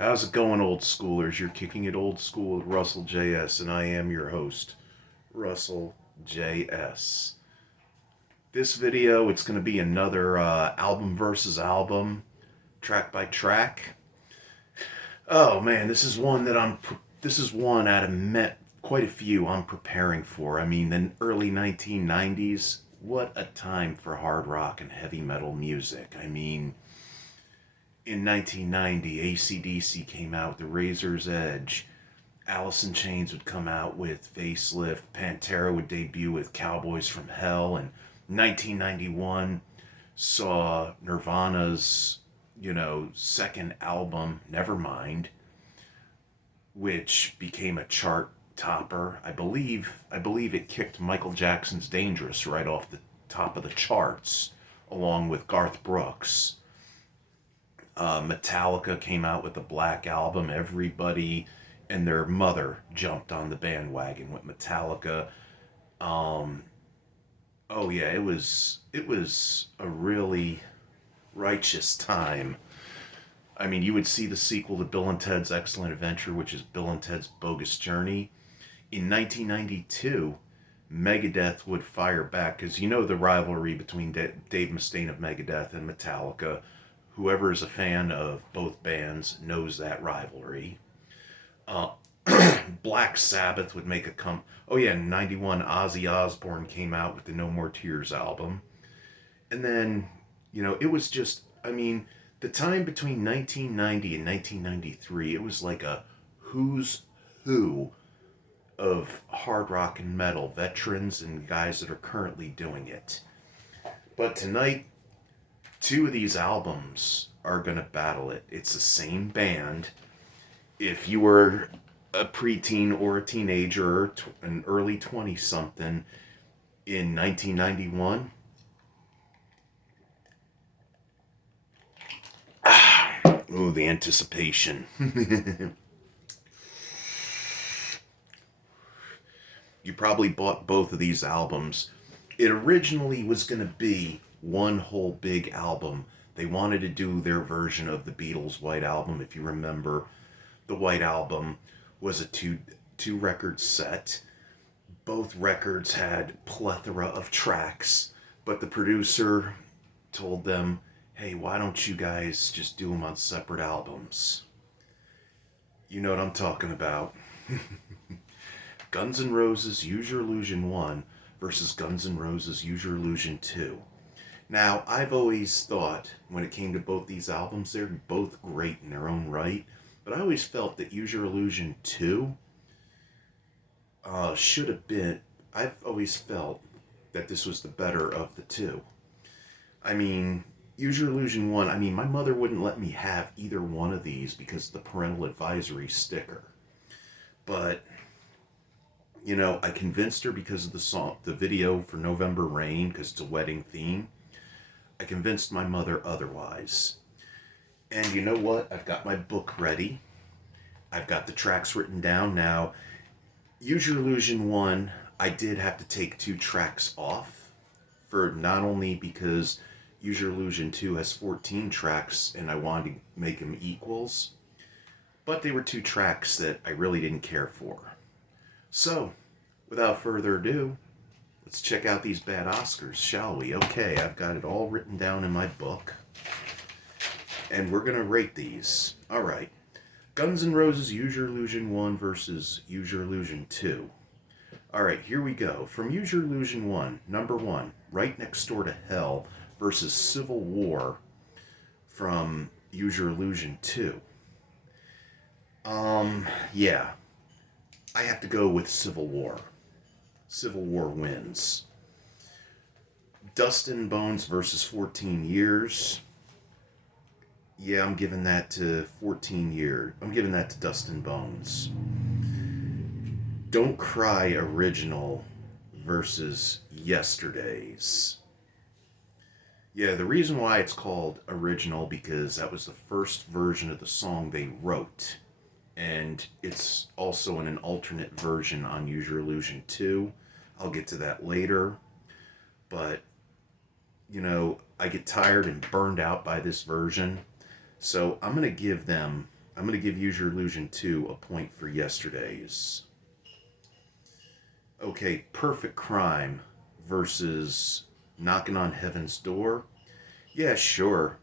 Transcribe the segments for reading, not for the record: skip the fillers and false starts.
How's it going, old schoolers? You're kicking it old school with Russell J.S., and I am your host, Russell J.S. This video, it's going to be another album versus album, track by track. Oh man, this is one out of quite a few I'm preparing for. I mean, the early 1990s, what a time for hard rock and heavy metal music. I mean, in 1990, AC/DC came out with The Razor's Edge. Alice in Chains would come out with Facelift. Pantera would debut with Cowboys from Hell. And 1991 saw Nirvana's, second album, Nevermind, which became a chart topper. I believe it kicked Michael Jackson's Dangerous right off the top of the charts, along with Garth Brooks. Metallica came out with the Black Album. Everybody and their mother jumped on the bandwagon with Metallica. Um, oh yeah, it was a really righteous time. I mean, you would see the sequel to Bill and Ted's Excellent Adventure, which is Bill and Ted's Bogus Journey. In 1992, Megadeth would fire back because the rivalry between Dave Mustaine of Megadeth and Metallica. Whoever is a fan of both bands knows that rivalry. Uh, Black Sabbath would make a come. Oh yeah, in '91, Ozzy Osbourne came out with the No More Tears album, and then it was just. I mean, the time between 1990 and 1993, it was like a who's who of hard rock and metal veterans and guys that are currently doing it. But tonight, two of these albums are going to battle it. It's the same band. If you were a preteen or a teenager or an early 20 something in 1991, ooh, the anticipation. You probably bought both of these albums. It originally was going to be one whole big album. They wanted to do their version of the Beatles' White Album. If you remember, the White Album was a two record set. Both records had plethora of tracks, but the producer told them, "Hey, why don't you guys just do them on separate albums?" You know what I'm talking about. Guns N' Roses Use Your Illusion 1 versus Guns N' Roses Use Your Illusion 2. Now, I've always thought, when it came to both these albums, they're both great in their own right, but I always felt that Use Your Illusion 2 should have been. I've always felt that this was the better of the two. I mean, Use Your Illusion 1, I mean, my mother wouldn't let me have either one of these because of the parental advisory sticker. But, I convinced her because of the song, the video for November Rain, because it's a wedding theme. I convinced my mother otherwise. And you know what? I've got my book ready. I've got the tracks written down now. Use Your Illusion 1, I did have to take two tracks off, for not only because Use Your Illusion 2 has 14 tracks and I wanted to make them equals, but they were two tracks that I really didn't care for. So, without further ado, let's check out these bad Oscars, shall we? Okay, I've got it all written down in my book, and we're going to rate these. All right. Guns N' Roses Use Your Illusion 1 versus Use Your Illusion 2. All right, here we go. From Use Your Illusion 1, number 1, Right Next Door to Hell versus Civil War from Use Your Illusion 2. Yeah. I have to go with Civil War. Civil War wins. Dust and Bones versus 14 Years. Yeah, I'm giving that to 14 Years. I'm giving that to Dust and Bones. Don't Cry Original versus Yesterdays. Yeah, the reason why it's called original because that was the first version of the song they wrote. And it's also in an alternate version on Use Your Illusion 2. I'll get to that later. But, I get tired and burned out by this version. So I'm going to give them I'm going to give Use Your Illusion 2 a point for yesterday's. Okay, Perfect Crime versus Knocking on Heaven's Door. Yeah, sure.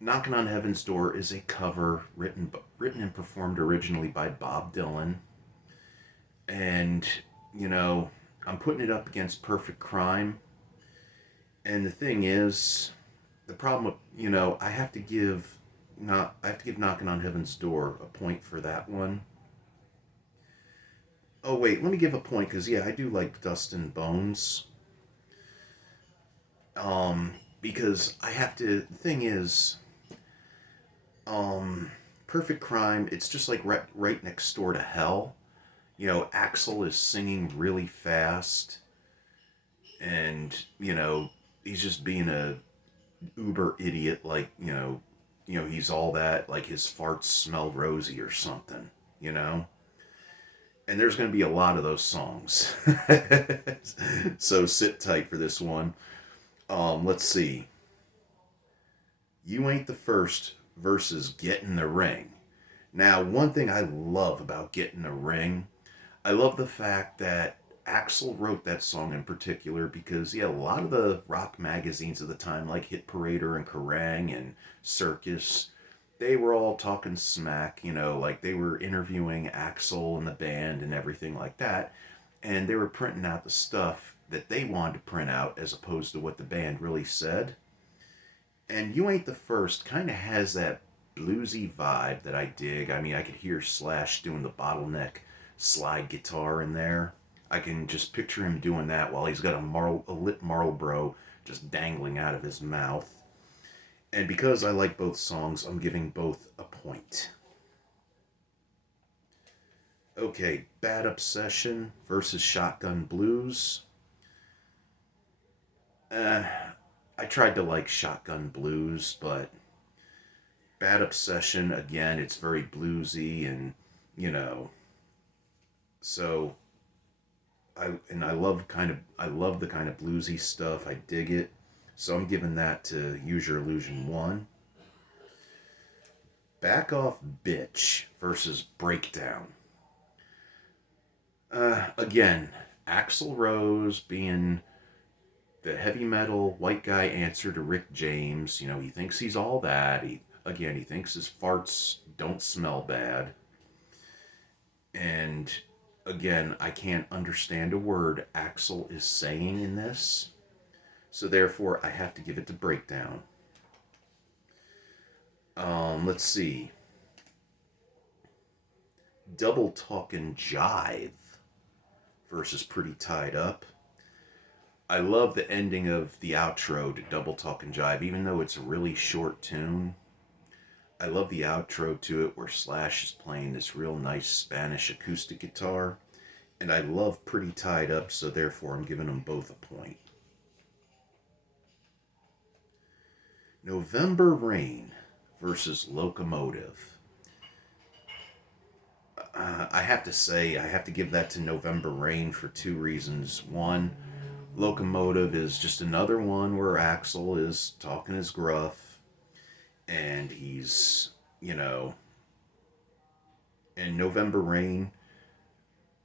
Knocking on Heaven's Door is a cover written and performed originally by Bob Dylan. And, you know, I'm putting it up against Perfect Crime. And the thing is, the problem with, I have to give Knocking on Heaven's Door a point for that one. Oh wait, let me give a point because yeah, I do like Dust and Bones. Because I have to. The thing is, um, Perfect Crime. It's just like right next door to Hell. Axel is singing really fast, and he's just being a uber idiot. Like he's all that. Like his farts smell rosy or something. You know. And there's going to be a lot of those songs. So sit tight for this one. Let's see. You Ain't the First versus Get in the Ring. Now, one thing I love about Get in the Ring, I love the fact that Axl wrote that song in particular because, yeah, a lot of the rock magazines of the time, like Hit Parader and Kerrang and Circus, they were all talking smack, like they were interviewing Axl and the band and everything like that. And they were printing out the stuff that they wanted to print out as opposed to what the band really said. And You Ain't the First kind of has that bluesy vibe that I dig. I mean, I could hear Slash doing the bottleneck slide guitar in there. I can just picture him doing that while he's got a lit Marlboro just dangling out of his mouth. And because I like both songs, I'm giving both a point. Okay, Bad Obsession versus Shotgun Blues. Uh, I tried to like Shotgun Blues, but Bad Obsession, again, it's very bluesy and, you know, so I love the kind of bluesy stuff. I dig it. So I'm giving that to Use Your Illusion 1. Back Off Bitch versus Breakdown. Again, Axl Rose being the heavy metal white guy answer to Rick James. He thinks he's all that. He thinks his farts don't smell bad. And again, I can't understand a word Axl is saying in this. So therefore, I have to give it to Breakdown. Let's see. Double Talkin' Jive versus Pretty Tied Up. I love the ending of the outro to Double Talkin' Jive, even though it's a really short tune. I love the outro to it where Slash is playing this real nice Spanish acoustic guitar. And I love Pretty Tied Up, so therefore I'm giving them both a point. November Rain versus Locomotive. I have to say, I have to give that to November Rain for two reasons. One, Locomotive is just another one where Axl is talking his gruff, and he's, and November Rain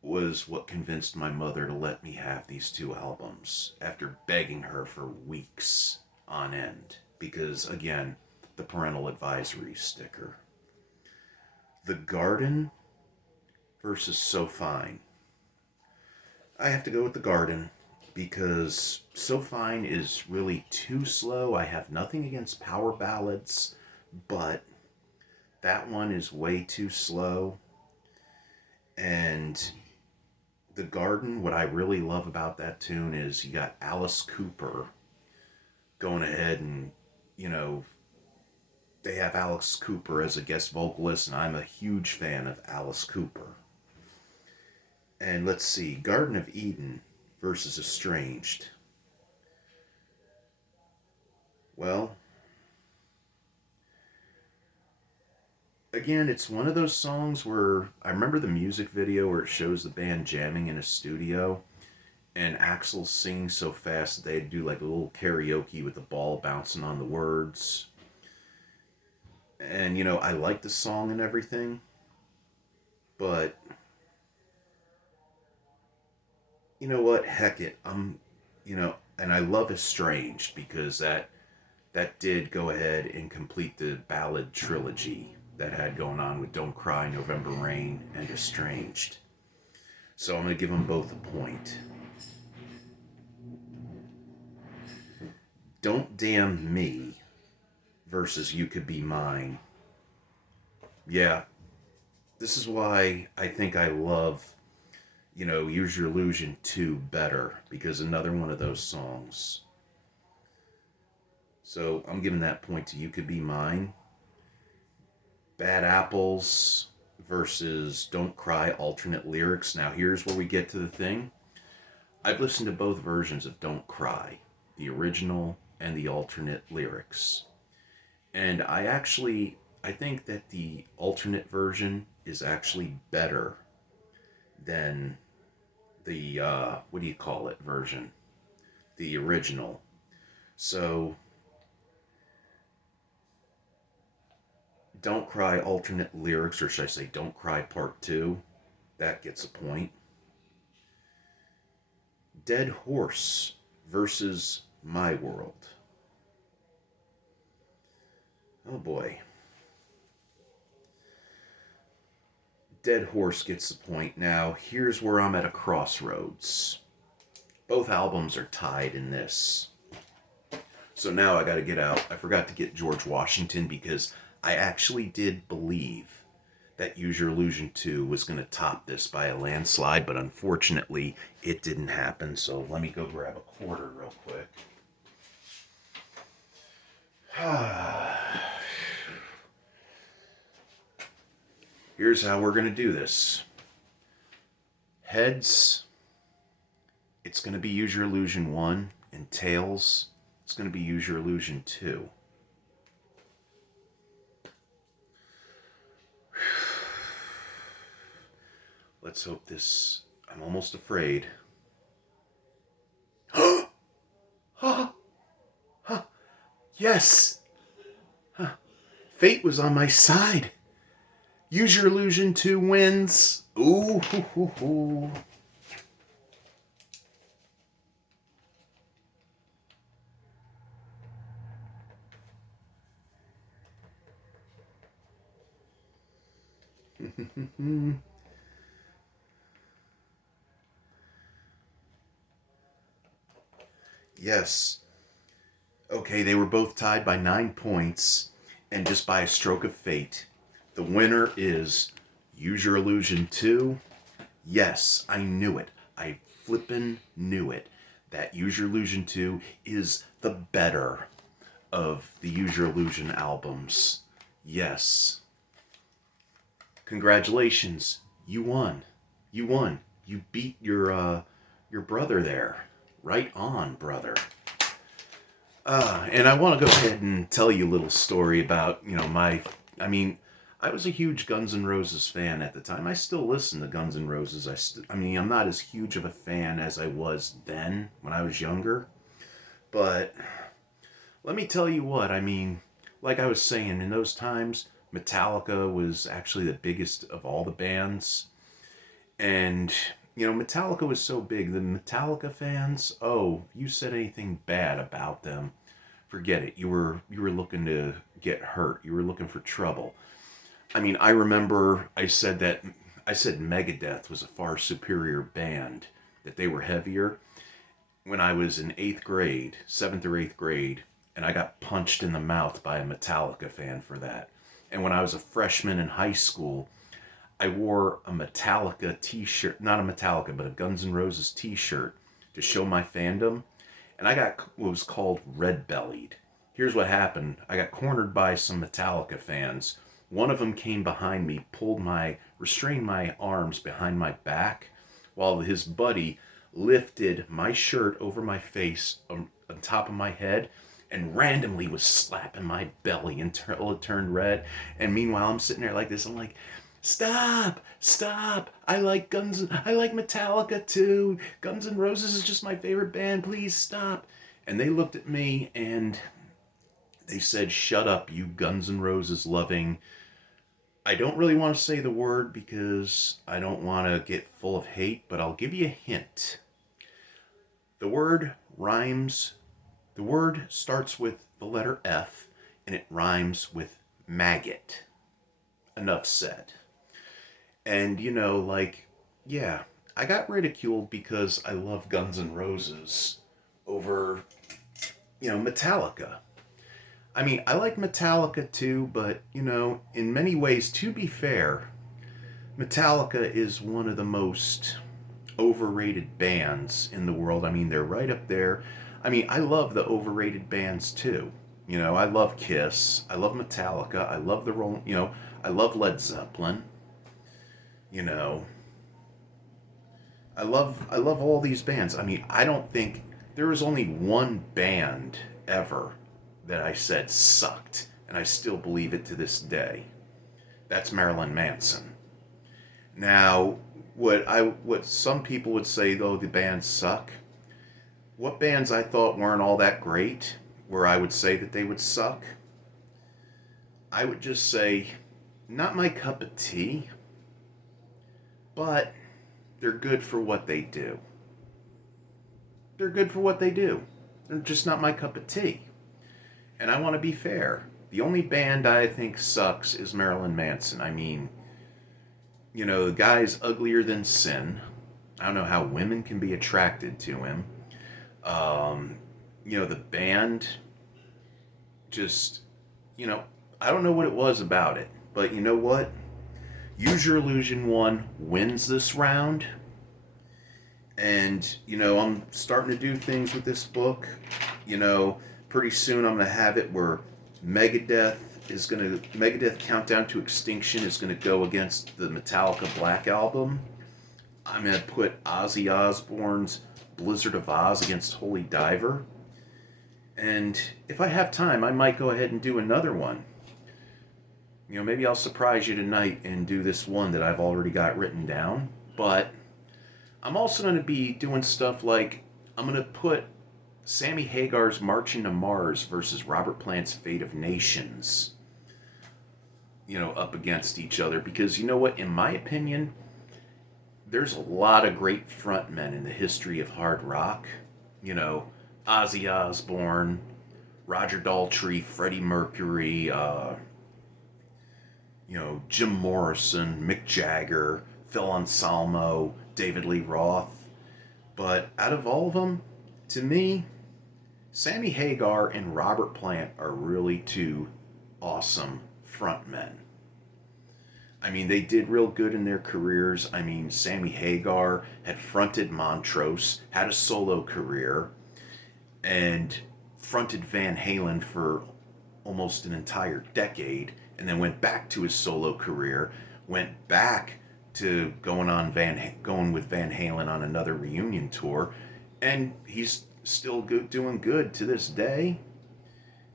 was what convinced my mother to let me have these two albums after begging her for weeks on end. Because, again, the parental advisory sticker. The Garden versus So Fine. I have to go with The Garden because So Fine is really too slow. I have nothing against power ballads, but that one is way too slow. And The Garden, what I really love about that tune is you got Alice Cooper going ahead and, they have Alice Cooper as a guest vocalist, and I'm a huge fan of Alice Cooper. And let's see, Garden of Eden versus Estranged. Well, again, it's one of those songs where I remember the music video where it shows the band jamming in a studio, and Axl's singing so fast that they'd do like a little karaoke with the ball bouncing on the words. And, I like the song and everything, but you know what? Heck it. And I love Estranged because that did go ahead and complete the ballad trilogy that had going on with Don't Cry, November Rain, and Estranged. So I'm going to give them both a point. Don't Damn Me versus You Could Be Mine. Yeah, this is why I think I love, Use Your Illusion 2 better, because another one of those songs. So I'm giving that point to You Could Be Mine. Bad Apples versus Don't Cry alternate lyrics. Now here's where we get to the thing. I've listened to both versions of Don't Cry, the original and the alternate lyrics. And I think that the alternate version is actually better than the, what do you call it, version, the original. So, Don't Cry alternate lyrics, or should I say Don't Cry Part 2, that gets a point. Dead Horse versus My World. Oh boy. Dead Horse gets the point. Now, here's where I'm at a crossroads. Both albums are tied in this. So now I gotta get out. I forgot to get George Washington because I actually did believe that Use Your Illusion 2 was going to top this by a landslide, but unfortunately it didn't happen. So let me go grab a quarter real quick. Here's how we're going to do this. Heads, it's going to be Use Your Illusion 1, and tails, it's going to be Use Your Illusion 2. Let's hope this... I'm almost afraid. Yes! Fate was on my side. Use Your Illusion 2 wins. Ooh, hoo, hoo, hoo. Yes. Okay, they were both tied by 9 points, and just by a stroke of fate, the winner is Use Your Illusion 2. Yes, I knew it. I flippin' knew it. That Use Your Illusion 2 is the better of the Use Your Illusion albums. Yes. Congratulations. You won. You won. You beat your brother there. Right on, brother. And I want to go ahead and tell you a little story about, I was a huge Guns N' Roses fan at the time. I still listen to Guns N' Roses. I'm not as huge of a fan as I was then when I was younger. But let me tell you what, like I was saying, in those times, Metallica was actually the biggest of all the bands. And, Metallica was so big. The Metallica fans, you said anything bad about them, forget it. You were looking to get hurt. You were looking for trouble. I remember I said Megadeth was a far superior band, that they were heavier, when I was in 8th grade, 7th or 8th grade, and I got punched in the mouth by a Metallica fan for that. And when I was a freshman in high school, I wore a Metallica t-shirt, not a Metallica, but a Guns N' Roses t-shirt to show my fandom. And I got what was called red-bellied. Here's what happened. I got cornered by some Metallica fans. One of them came behind me, restrained my arms behind my back, while his buddy lifted my shirt over my face on top of my head and randomly was slapping my belly until it turned red. And meanwhile, I'm sitting there like this. I'm like, stop! I like Metallica too. Guns N' Roses is just my favorite band. Please stop. And they looked at me and They said, "Shut up, you Guns N' Roses loving." I don't really want to say the word because I don't want to get full of hate, but I'll give you a hint. The word rhymes, the word starts with the letter F and it rhymes with maggot. Enough said. And, yeah, I got ridiculed because I love Guns N' Roses over, Metallica. I mean, I like Metallica too, but, in many ways, to be fair, Metallica is one of the most overrated bands in the world. I mean, they're right up there. I mean, I love the overrated bands too. I love Kiss. I love Metallica. I love I love Led Zeppelin. You know, I love all these bands. I mean, I don't think there was only one band ever that I said sucked, and I still believe it to this day. That's Marilyn Manson. Now, what some people would say though the bands suck. What bands I thought weren't all that great, where I would say that they would suck, I would just say, not my cup of tea, but they're good for what they do. They're good for what they do. They're just not my cup of tea. And I want to be fair. The only band I think sucks is Marilyn Manson. I mean, the guy's uglier than sin. I don't know how women can be attracted to him. The band just, I don't know what it was about it. But you know what? Use Your Illusion 1 wins this round. And, I'm starting to do things with this book. Pretty soon I'm going to have it where Megadeth Countdown to Extinction is going to go against the Metallica Black Album. I'm going to put Ozzy Osbourne's Blizzard of Oz against Holy Diver. And if I have time, I might go ahead and do another one. Maybe I'll surprise you tonight and do this one that I've already got written down. But I'm also going to be doing stuff like I'm going to put Sammy Hagar's Marching to Mars versus Robert Plant's Fate of Nations, up against each other. Because you know what? In my opinion, there's a lot of great frontmen in the history of hard rock. Ozzy Osbourne, Roger Daltrey, Freddie Mercury, Jim Morrison, Mick Jagger, Phil Anselmo, David Lee Roth. But out of all of them, to me, Sammy Hagar and Robert Plant are really two awesome frontmen. I mean, they did real good in their careers. I mean, Sammy Hagar had fronted Montrose, had a solo career, and fronted Van Halen for almost an entire decade, and then went back to his solo career, went back to going with Van Halen on another reunion tour, and he's still doing good to this day.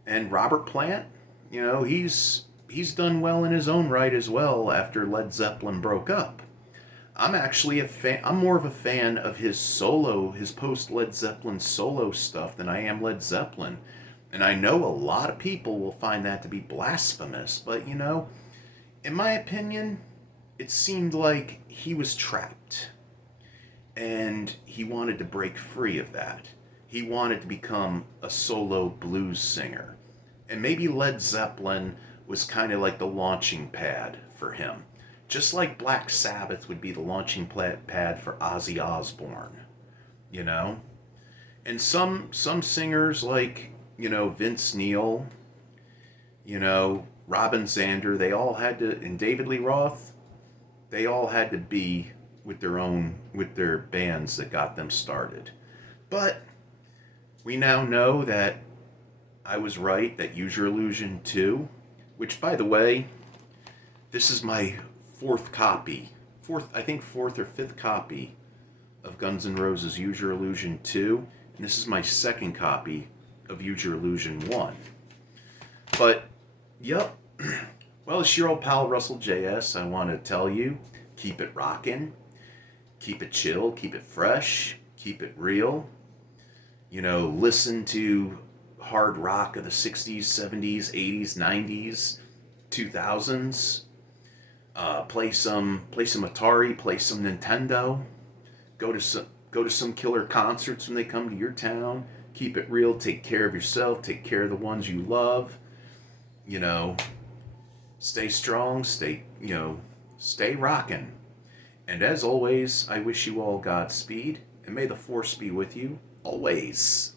And Robert Plant, he's done well in his own right as well after Led Zeppelin broke up. I'm actually I'm more of a fan of his post Led Zeppelin solo stuff than I am Led Zeppelin. And I know a lot of people will find that to be blasphemous, but in my opinion, it seemed like he was trapped. And he wanted to break free of that. He wanted to become a solo blues singer. And maybe Led Zeppelin was kind of like the launching pad for him. Just like Black Sabbath would be the launching pad for Ozzy Osbourne. And some singers like, Vince Neil, Robin Zander, they all had to, and David Lee Roth, they all had to be with their bands that got them started. But we now know that I was right, that Use Your Illusion 2, which, by the way, this is my fourth or fifth copy of Guns N' Roses Use Your Illusion 2, and this is my second copy of Use Your Illusion 1. But, yep, well, it's your old pal Russell J.S. I want to tell you, keep it rockin', keep it chill, keep it fresh, keep it real. Listen to hard rock of the 60s, 70s, 80s, 90s, 2000s. Play some Atari, play some Nintendo. Go to some killer concerts when they come to your town. Keep it real, take care of yourself, take care of the ones you love. You know, stay strong, stay rocking. And as always, I wish you all Godspeed, and may the force be with you always.